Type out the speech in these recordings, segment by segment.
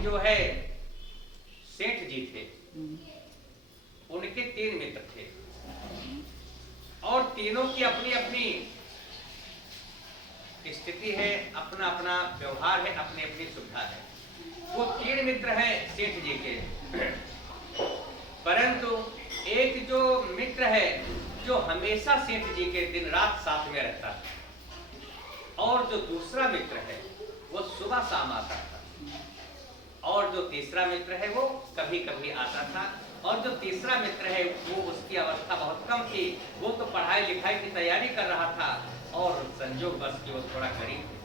एक जो है सेठ जी थे, उनके 3 मित्र थे और तीनों की अपनी अपनी स्थिति है, अपना अपना व्यवहार है, अपनी अपनी सुविधा है। वो 3 मित्र हैं सेठ जी के, परंतु एक जो मित्र है जो हमेशा सेठ जी के दिन रात साथ में रहता है, और जो दूसरा मित्र है वो सुबह शाम आता था, और जो तीसरा मित्र है वो कभी कभी आता था, और जो तीसरा मित्र है वो उसकी अवस्था बहुत कम थी, वो तो पढ़ाई लिखाई की तैयारी कर रहा था और संजोग बस कि वो थोड़ा गरीब थे।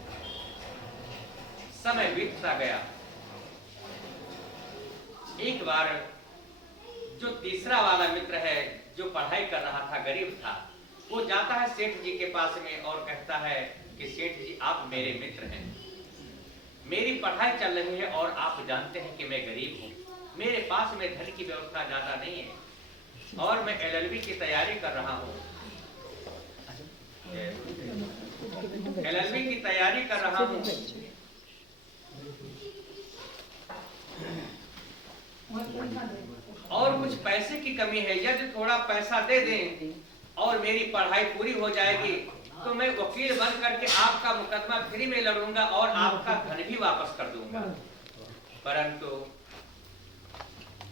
समय बीतता गया। एक बार जो तीसरा वाला मित्र है जो पढ़ाई कर रहा था, गरीब था, वो जाता है सेठ जी के पास में और कहता है कि सेठ जी आप मेरे मित्र हैं, मेरी पढ़ाई चल रही है और आप जानते हैं कि मैं गरीब हूँ, मेरे पास में धन की व्यवस्था ज्यादा नहीं है और मैं LLB की तैयारी कर रहा हूँ, LLB की तैयारी कर रहा हूँ, और कुछ पैसे की कमी है, यदि थोड़ा पैसा दे दें और मेरी पढ़ाई पूरी हो जाएगी तो मैं वकील बन करके आपका मुकदमा फ्री में लड़ूंगा और आपका धन भी वापस कर दूंगा। परंतु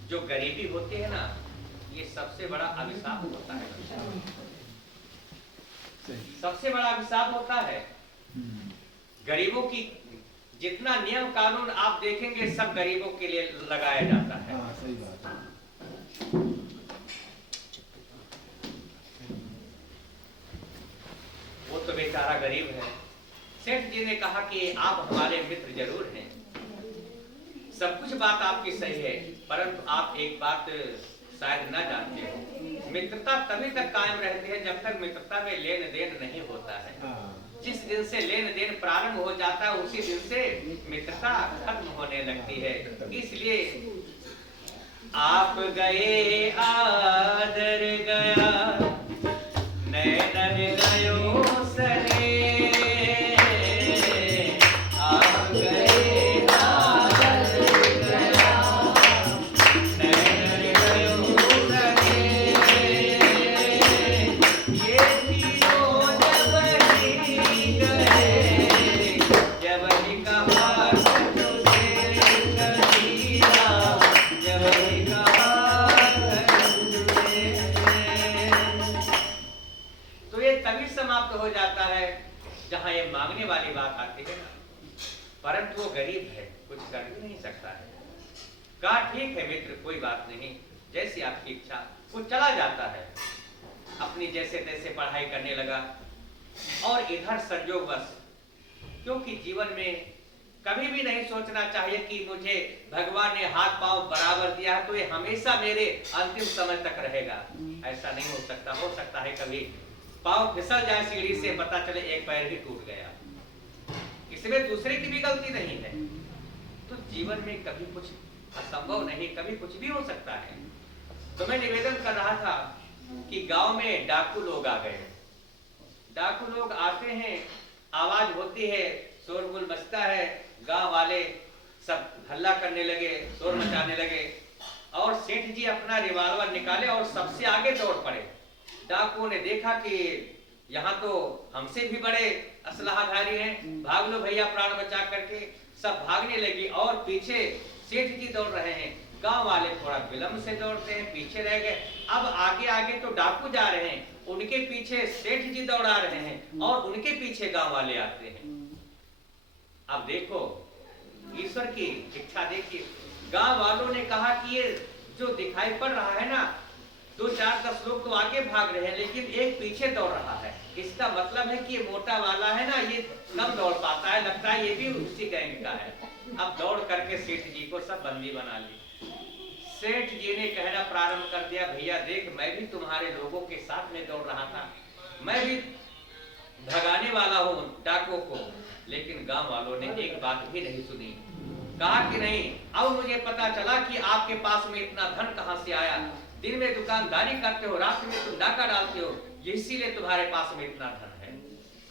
जो गरीबी होती है ना, ये सबसे बड़ा अभिशाप होता है, सबसे बड़ा अभिशाप होता है। गरीबों की जितना नियम कानून आप देखेंगे सब गरीबों के लिए लगाया जाता है। सही बात है। वो तो बेचारा गरीब है। सेठ जी ने कहा कि आप हमारे मित्र जरूर हैं, सब कुछ बात आपकी सही है, परंतु आप एक बात शायद न जानते हो, मित्रता तभी तक कायम रहती है जब तक मित्रता में लेन देन नहीं होता है। जिस दिन से लेन देन प्रारंभ हो जाता है उसी दिन से मित्रता खत्म होने लगती है। इसलिए आप गए आदर गया, नैनन गयो सने, आप गए आदर गया, नैनन गयो सने, ये तीनों जब ही गए, जब ही कहा तुझे कबीरा, जब ही कहा तुझे, तो ये तभी समाप्त हो जाता है जहां ये मांगने वाली बात आती है ना। परंतु वो गरीब है, कुछ कर भी नहीं सकता है। कहा ठीक है मित्र, कोई बात नहीं, जैसी आपकी इच्छा। वो चला जाता है, अपनी जैसे तैसे पढ़ाई करने लगा, और इधर संजोगवश, क्योंकि जीवन में कभी भी नहीं सोचना चाहिए कि मुझे भगवान ने हाथ पांव बराबर दिया है तो ये हमेशा मेरे अंतिम समय तक रहेगा, ऐसा नहीं हो सकता। हो सकता है कभी पांव फिसल जाए सीढ़ी से, पता चले एक पैर भी टूट गया, इसमें दूसरे की भी गलती नहीं है। तो जीवन में कभी कुछ असंभव नहीं, कभी कुछ भी हो सकता है। तो मैं निवेदन कर रहा था कि गांव में डाकू लोग आ गए। डाकू लोग आते हैं, आवाज होती है, शोरगुल मचता है, गांव वाले सब हल्ला करने लगे, शोर मचाने लगे, और सेठ जी अपना रिवॉल्वर निकाले और सबसे आगे दौड़ पड़े। डाकुओं ने देखा कि यहाँ तो हमसे भी बड़े असलहाधारी हैं, भाग लो भैया प्राण बचा करके। सब भागने लगी और पीछे सेठ जी दौड़ रहे हैं। गांव वाले थोड़ा विलंब से दौड़ते हैं, पीछे रह गए। अब आगे आगे तो डाकू जा रहे हैं, उनके पीछे सेठ जी दौड़ा रहे हैं और उनके पीछे गांव वाले आते हैं। अब देखो ईश्वर की इच्छा देखिए, गांव वालों ने कहा कि ये जो दिखाई पड़ रहा है ना, 2 4 10 लोग तो आगे भाग रहे हैं लेकिन एक पीछे दौड़ रहा है, इसका मतलब है कि ये मोटा वाला है ना, ये कम दौड़ पाता है, लगता है ये भी उसी गैंग का है। अब दौड़ करके सेठ जी को सब बंदी बना ली। सेठ जी ने कहना प्रारंभ कर दिया, भैया देख मैं भी तुम्हारे लोगों के साथ में दौड़ रहा था, मैं भी भगाने वाला हूँ डाकुओं को, लेकिन गांव वालों ने एक बात भी नहीं सुनी। कहा कि नहीं, अब मुझे पता चला कि आपके पास में इतना धन कहां से आया, दिन में दुकानदारी करते हो, रात में तुम डाका डालते हो, इसीलिए तुम्हारे पास में इतना धन है।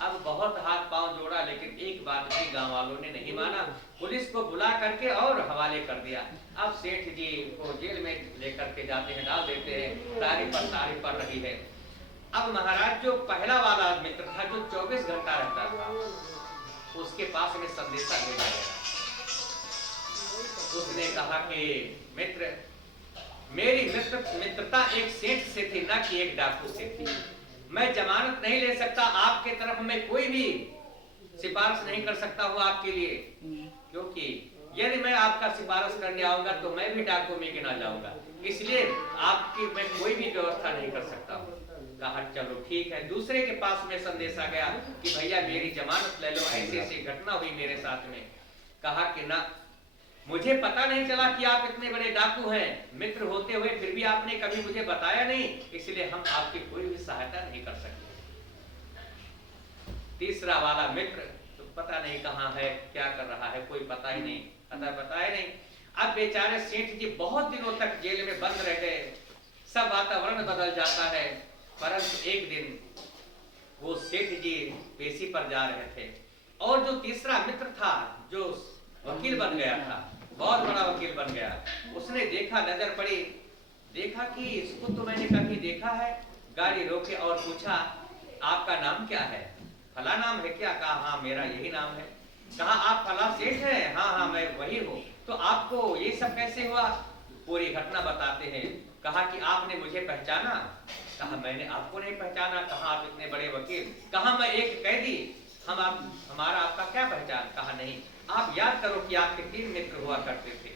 अब बहुत हाथ पांव जोड़ा, लेकिन एक बात भी गांव वालों ने नहीं माना। पुलिस को बुला करके और हवाले कर दिया। अब सेठ जी को जेल में लेकर के जाते हैं, डाल देते हैं। तारीफ पड़ रही है। अब महाराज जो पहला वाला मित्र था, जो 24 घंटा रहता था, उसके पास में संदेशा भेजा गया। उसने कहा कि मित्र, मेरी मित्रता एक सेठ से थी, ना कि एक डाकू से थी। मैं जमानत नहीं ले सकता, आपके तरफ में कोई भी सिफारिश नहीं कर सकता हूँ आपके लिए, क्योंकि यदि मैं आपका सिफारिश करने आऊंगा तो मैं भी डाकू में गिना जाऊंगा, इसलिए आपकी मैं कोई भी व्यवस्था नहीं कर सकता हूँ। कहा चलो ठीक है। दूसरे के पास में संदेशा गया कि भैया मेरी जमानत ले लो, ऐसी ऐसी घटना हुई मेरे साथ में। कहा कि ना, मुझे पता नहीं चला कि आप इतने बड़े डाकू हैं, मित्र होते हुए फिर भी आपने कभी मुझे बताया नहीं, इसलिए हम आपकी कोई भी सहायता नहीं कर सकते। तीसरा वाला मित्र तो पता नहीं कहाँ है, क्या कर रहा है, कोई पता ही नहीं, बताया नहीं। अब बेचारे सेठ जी बहुत दिनों तक जेल में बंद रह गए, सब वातावरण बदल जाता है। परंतु एक दिन वो सेठ जी पेशी पर जा रहे थे, और जो तीसरा मित्र था, जो वकील बन गया था, बहुत बड़ा वकील बन गया, उसने देखा, नजर पड़ी, देखा कि इसको तो मैंने कभी देखा है। गाड़ी रोके और पूछा आपका नाम क्या है? फला नाम है क्या? कहा हाँ मेरा यही नाम है। कहा आप फला सेठ है? हाँ हाँ मैं वही हूँ। तो आपको ये सब कैसे हुआ? पूरी घटना बताते हैं। कहा कि आपने मुझे पहचाना? कहा मैंने आपको नहीं पहचाना। कहा आप इतने बड़े वकील? कहा मैं एक कैदी, हमारा आपका क्या पहचान? कहा नहीं, आप याद करो कि आपके 3 मित्र हुआ करते थे,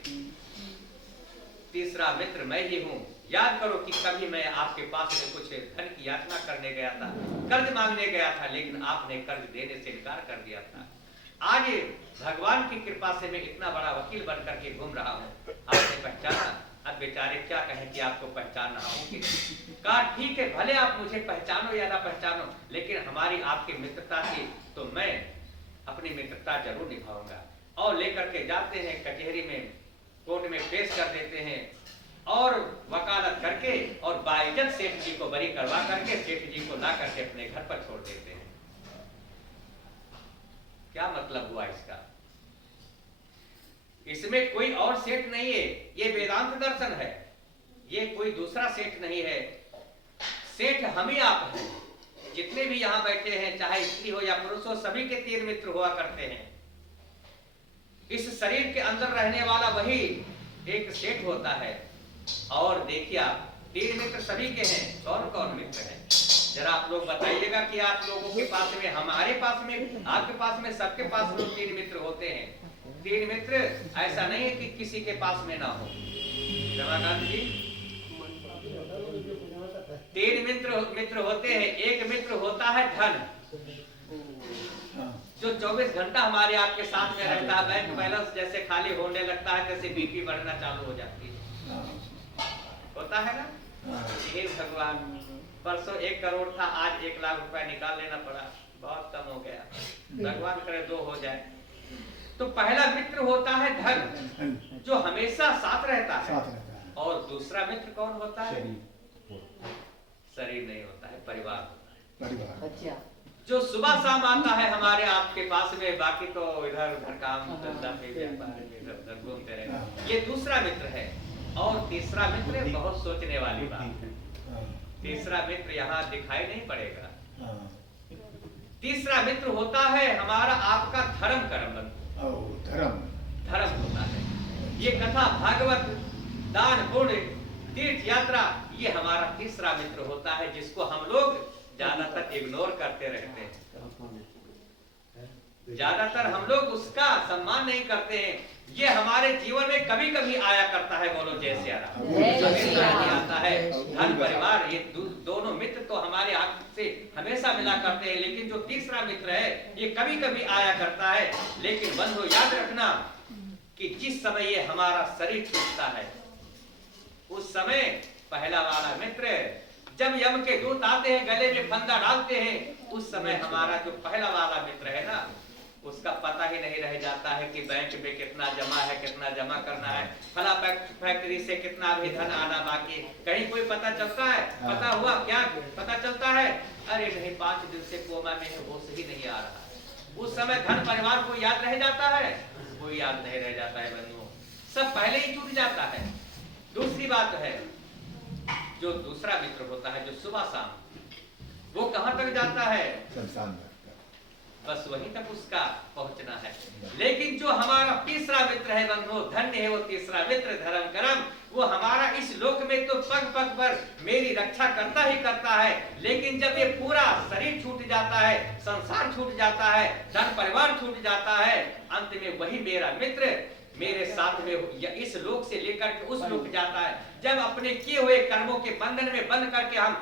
तीसरा मित्र मैं ही हूँ। याद करो कि कभी मैं आपके पास में कुछ धन की याचना करने गया था, कर्ज मांगने गया था, लेकिन आपने कर्ज देने से इनकार कर दिया था। आज भगवान की कृपा से मैं इतना बड़ा वकील बन करके घूम रहा हूँ, आपने पहचाना? अब बेचारे क्या कहें कि आपको पहचान रहा हूँ कि कहा ठीक है, भले आप मुझे पहचानो या ना पहचानो, लेकिन हमारी आपकी मित्रता थी तो मैं अपनी मित्रता जरूर निभाऊंगा। और लेकर के जाते हैं कचहरी में, कोर्ट में पेश कर देते हैं, और वकालत करके और बाइज्जत सेठ जी को बरी करवा करके सेठ जी को ला करके अपने घर पर छोड़ देते हैं। क्या मतलब हुआ इसका? इसमें कोई और सेठ नहीं है, ये वेदांत दर्शन है, ये कोई दूसरा सेठ नहीं है। सेठ हम ही आप हैं, जितने भी यहाँ बैठे हैं, चाहे स्त्री हो या पुरुष हो, सभी के 3 मित्र हुआ करते हैं। इस शरीर के अंदर रहने वाला वही एक सेठ होता है। और देखिए आप 3 मित्र सभी के हैं, कौन कौन मित्र हैं? जरा आप लोग बताइएगा कि आप लोगों के पास में, हमारे पास में, आपके पास में, सबके पास में 3 मित्र होते हैं। 3 मित्र, ऐसा नहीं है कि किसी के पास में ना हो। रमाकांत जी, 3 मित्र होते हैं। एक मित्र होता है धन, जो 24 घंटा हमारे आपके साथ में रहता है। बैंक बैलेंस जैसे खाली होने लगता है, जैसे बीपी बढ़ना चालू हो जाती है, होता है ना? हे भगवान, परसों 1 करोड़ था, आज 1 लाख रुपया निकाल लेना पड़ा, बहुत कम हो गया, भगवान करे 2 हो जाए। तो पहला मित्र होता है धन, जो हमेशा साथ रहता है। और दूसरा मित्र कौन होता है? शरीर नहीं होता है, परिवार होता है। अच्छा, जो सुबह शाम आता है हमारे आपके पास में, बाकी तो इधर उधर काम धंधा में इधर उधर घूमते रहे, ये दूसरा मित्र है। और तीसरा मित्र बहुत सोचने वाली बात है। तीसरा मित्र यहाँ दिखाई नहीं पड़ेगा। तीसरा मित्र होता है हमारा आपका धर्म कर्म, धर्म होता है। ये कथा, भागवत, दान, पुण्य, तीर्थ यात्रा, ये हमारा तीसरा मित्र होता है, जिसको हम लोग ज्यादातर इग्नोर करते रहते हैं। ज्यादातर हम लोग उसका सम्मान नहीं करते हैं। ये हमारे जीवन में कभी कभी आया करता है, बोलो जय सिया राम। हमेशा नहीं आता है। धन, परिवार, ये दोनों मित्र तो हमारे आप से हमेशा मिला करते हैं, लेकिन जो तीसरा मित्र है ये कभी कभी आया करता है। लेकिन बंधु याद रखना कि जिस समय ये हमारा शरीर टूटता है, उस समय पहला वाला मित्र, जब यम के दूत आते हैं, गले में फंदा डालते हैं, उस समय हमारा जो पहला वाला मित्र है ना, उसका पता ही नहीं रह जाता है कि बैंक में कितना जमा है, कितना जमा करना है, फला फैक्ट्री से कितना अभी धन आना बाकी, कहीं कोई पता चलता है? पता हुआ क्या पता चलता है? अरे नहीं, 5 दिन से कोमा में है, होश ही नहीं आ रहा है। उस समय धन परिवार को याद रह जाता है? कोई याद नहीं रह जाता है बंधुओं, सब पहले ही छूट जाता है। दूसरी बात है, जो दूसरा मित्र होता है, जो सुबह शाम, वो कहां तक जाता है? बस वहीं तक उसका पहुंचना है। लेकिन जो हमारा तीसरा मित्र है बंधुओं, धन्य है वो तीसरा मित्र धर्म कर्म, वो हमारा इस लोक में तो पग पग पर मेरी रक्षा करता ही करता है, लेकिन जब ये पूरा शरीर छूट जाता है, संसार छूट जाता है, धन परिवार छूट जाता है, अंत में वही मेरा मित्र मेरे साथ में इस लोक से लेकर के उस लोक जाता है। जब अपने किए हुए कर्मों के बंधन में बंध करके हम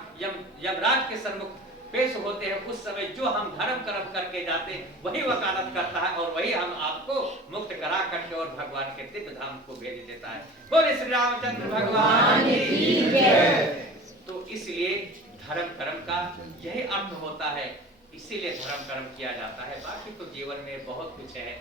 यमराज के सन्मुख पेश होते हैं, उस समय जो हम धर्म कर्म करके जाते हैं वही वकालत करता है और वही हम आपको मुक्त करा करके और भगवान के दिव्य धाम को भेज देता है। बोले श्री रामचंद्र भगवान की जय। तो इसलिए धर्म कर्म का यही अर्थ होता है, इसीलिए धर्म कर्म किया जाता है। बाकी तो जीवन में बहुत कुछ है,